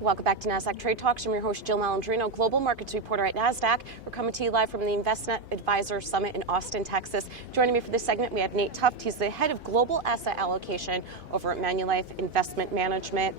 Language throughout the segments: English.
Welcome back to Nasdaq Trade Talks. I'm your host, Jill Malandrino, global markets reporter at Nasdaq. We're coming to you live from the InvestNet Advisor Summit in Austin, Texas. Joining me for this segment, we have Nate Tuft. He's the head of global asset allocation over at Manulife Investment Management.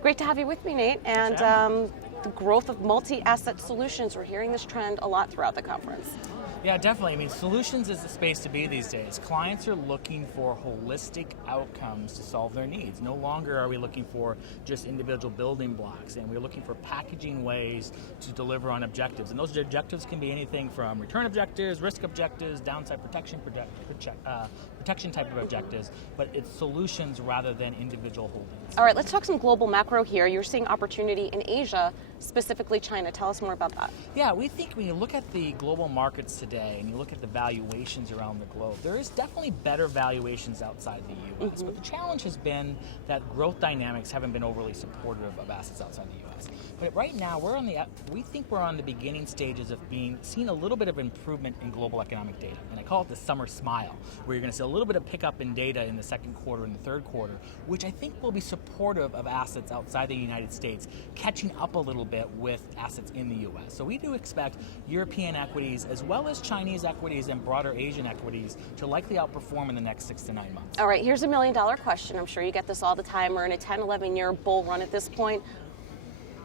Great to have you with me, Nate. And the growth of multi-asset solutions. We're hearing this trend a lot throughout the conference. Yeah, definitely. I mean, solutions is the space to be these days. Clients are looking for holistic outcomes to solve their needs. No longer are we looking for just individual building blocks, and we're looking for packaging ways to deliver on objectives. And those objectives can be anything from return objectives, risk objectives, downside protection type of objectives, but it's solutions rather than individual holdings. All right, let's talk some global macro here. You're seeing opportunity in Asia, specifically China. Tell us more about that. Yeah, we think when you look at the global markets today and you look at the valuations around the globe, there is definitely better valuations outside the U.S., but the challenge has been that growth dynamics haven't been overly supportive of assets outside the U.S. But right now, we think we're on the beginning stages of seeing a little bit of improvement in global economic data, and I call it the summer smile, where you're going to see a little bit of pickup in data in the second quarter and the third quarter, which I think will be supportive of assets outside the United States catching up a little bit with assets in the U.S. So we do expect European equities as well as Chinese equities and broader Asian equities to likely outperform in the next 6 to 9 months. All right, here's $1 million question. I'm sure you get this all the time. We're in a 10, 11-year bull run at this point.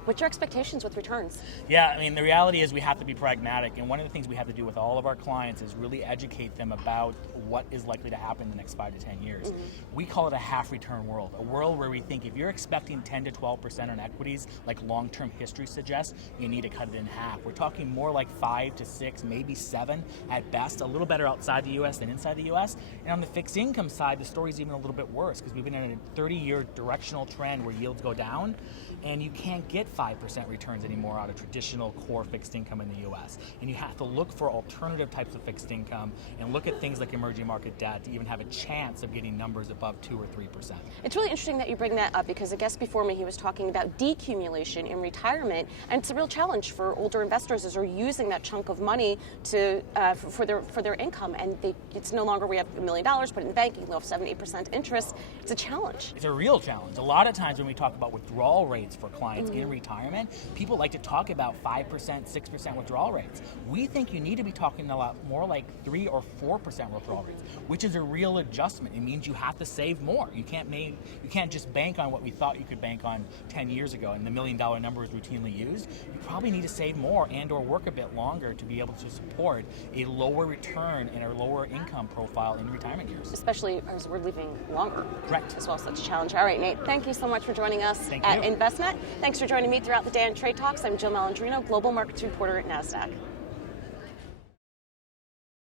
What's your expectations with returns? Yeah, I mean, the reality is we have to be pragmatic, and one of the things we have to do with all of our clients is really educate them about what is likely to happen in the next 5 to 10 years. We call it a half return world, a world where we think if you're expecting 10 to 12% on equities, like long-term history suggests, you need to cut it in half. We're talking more like 5 to 6, maybe 7 at best, a little better outside the U.S. than inside the U.S. And on the fixed income side, the story's even a little bit worse because we've been in a 30-year directional trend where yields go down, and you can't get 5% returns anymore out of traditional core fixed income in the U.S. And you have to look for alternative types of fixed income and look at things like emerging market debt to even have a chance of getting numbers above 2 or 3%. It's really interesting that you bring that up because a guest before me, he was talking about decumulation in retirement, and it's a real challenge for older investors as they're using that chunk of money to for their income, and it's no longer we have $1 million, put it in the bank, you can have 7-8% interest. It's a challenge. It's a real challenge. A lot of times when we talk about withdrawal rates for clients in retirement, people like to talk about 5%, 6% withdrawal rates. We think you need to be talking a lot more like 3 or 4% withdrawal rates, which is a real adjustment. It means you have to save more. You can't just bank on what we thought you could bank on 10 years ago, and the $1 million number is routinely used. You probably need to save more and or work a bit longer to be able to support a lower return and a lower income profile in retirement years. Especially as we're living longer. Correct. As well, such a challenge. All right, Nate, thank you so much for joining us at InvestNet. Thanks for joining me throughout the day on Trade Talks. I'm Jill Malandrino, global markets reporter at Nasdaq.